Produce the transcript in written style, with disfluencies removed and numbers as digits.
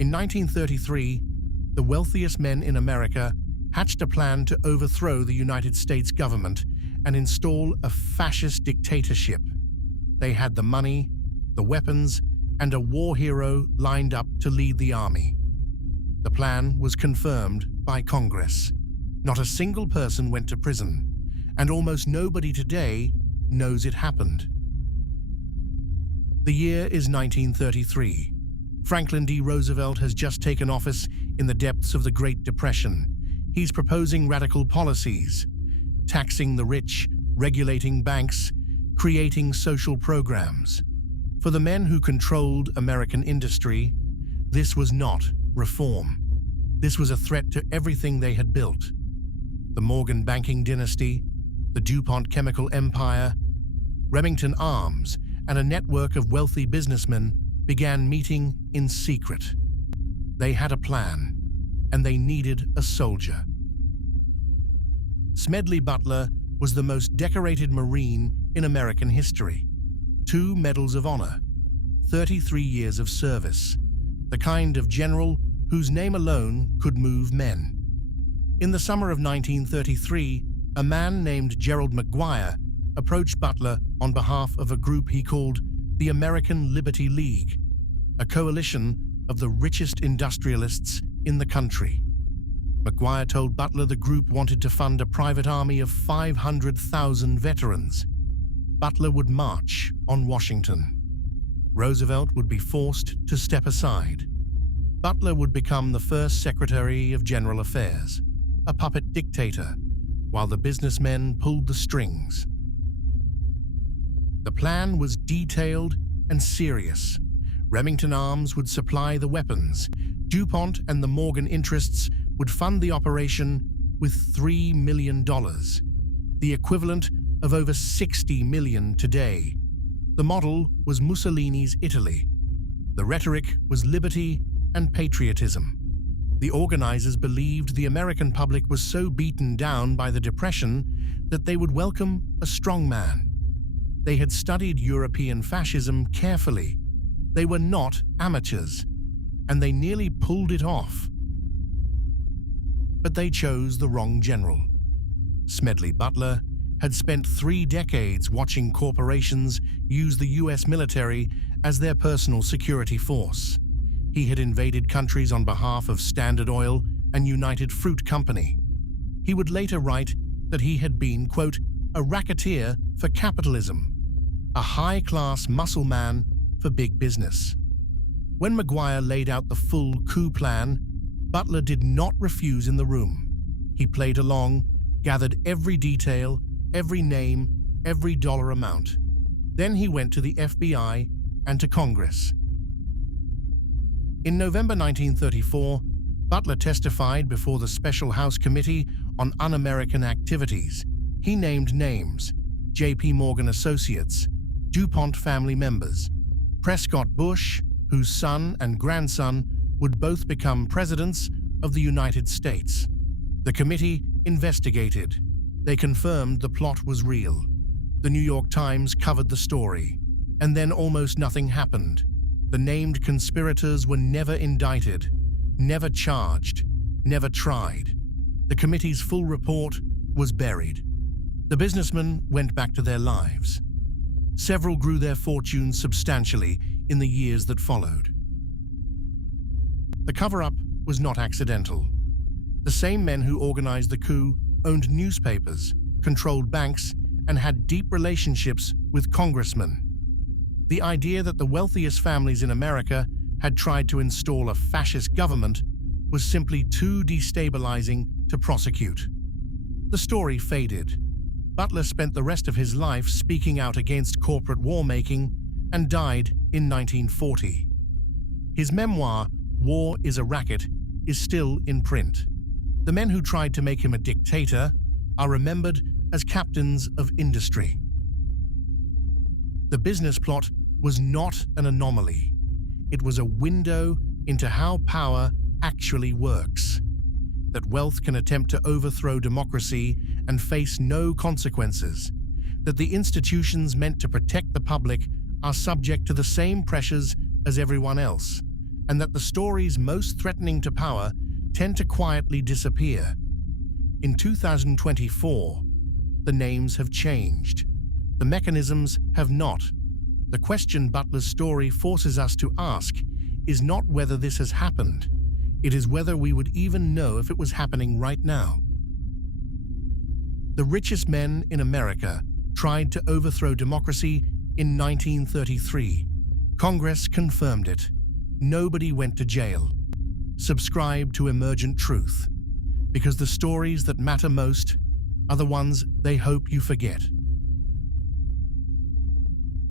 In 1933, the wealthiest men in America hatched a plan to overthrow the United States government and install a fascist dictatorship. They had the money, the weapons, and a war hero lined up to lead the army. The plan was confirmed by Congress. Not a single person went to prison, and almost nobody today knows it happened. The year is 1933. Franklin D. Roosevelt has just taken office in the depths of the Great Depression. He's proposing radical policies, taxing the rich, regulating banks, creating social programs. For the men who controlled American industry, this was not reform. This was a threat to everything they had built. The Morgan banking dynasty, the DuPont chemical empire, Remington arms, and a network of wealthy businessmen began meeting in secret. They had a plan, and they needed a soldier. Smedley Butler was the most decorated Marine in American history. 2 Medals of Honor, 33 years of service, the kind of general whose name alone could move men. In the summer of 1933, a man named Gerald McGuire approached Butler on behalf of a group he called the American Liberty League, a coalition of the richest industrialists in the country. McGuire told Butler the group wanted to fund a private army of 500,000 veterans. Butler would march on Washington. Roosevelt would be forced to step aside. Butler would become the first Secretary of General Affairs, a puppet dictator, while the businessmen pulled the strings. The plan was detailed and serious. Remington Arms would supply the weapons. DuPont and the Morgan interests would fund the operation with $3 million, the equivalent of over $60 million today. The model was Mussolini's Italy. The rhetoric was liberty and patriotism. The organizers believed the American public was so beaten down by the Depression that they would welcome a strong man. They had studied European fascism carefully. They were not amateurs, and they nearly pulled it off. But they chose the wrong general. Smedley Butler had spent 3 decades watching corporations use the US military as their personal security force. He had invaded countries on behalf of Standard Oil and United Fruit Company. He would later write that he had been, quote, a racketeer for capitalism, a high-class muscle man for big business. When McGuire laid out the full coup plan, Butler did not refuse in the room. He played along, gathered every detail, every name, every dollar amount. Then he went to the FBI and to Congress. In November 1934, Butler testified before the Special House Committee on Un-American Activities. He named names: JPMorgan associates, DuPont family members, Prescott Bush, whose son and grandson would both become presidents of the United States. The committee investigated. They confirmed the plot was real. The New York Times covered the story, and then almost nothing happened. The named conspirators were never indicted, never charged, never tried. The committee's full report was buried. The businessmen went back to their lives. Several grew their fortunes substantially in the years that followed. The cover-up was not accidental. The same men who organized the coup owned newspapers, controlled banks, and had deep relationships with congressmen. The idea that the wealthiest families in America had tried to install a fascist government was simply too destabilizing to prosecute. The story faded. Butler spent the rest of his life speaking out against corporate war-making and died in 1940. His memoir, War is a Racket, is still in print. The men who tried to make him a dictator are remembered as captains of industry. The business plot was not an anomaly. It was a window into how power actually works. That wealth can attempt to overthrow democracy and face no consequences. That the institutions meant to protect the public are subject to the same pressures as everyone else. and that the stories most threatening to power tend to quietly disappear. In 2024, the names have changed. The mechanisms have not. The question Butler's story forces us to ask is not whether this has happened. It is whether we would even know if it was happening right now. The richest men in America tried to overthrow democracy in 1933. Congress confirmed it. Nobody went to jail. Subscribe to Emergent Truth, because the stories that matter most are the ones they hope you forget.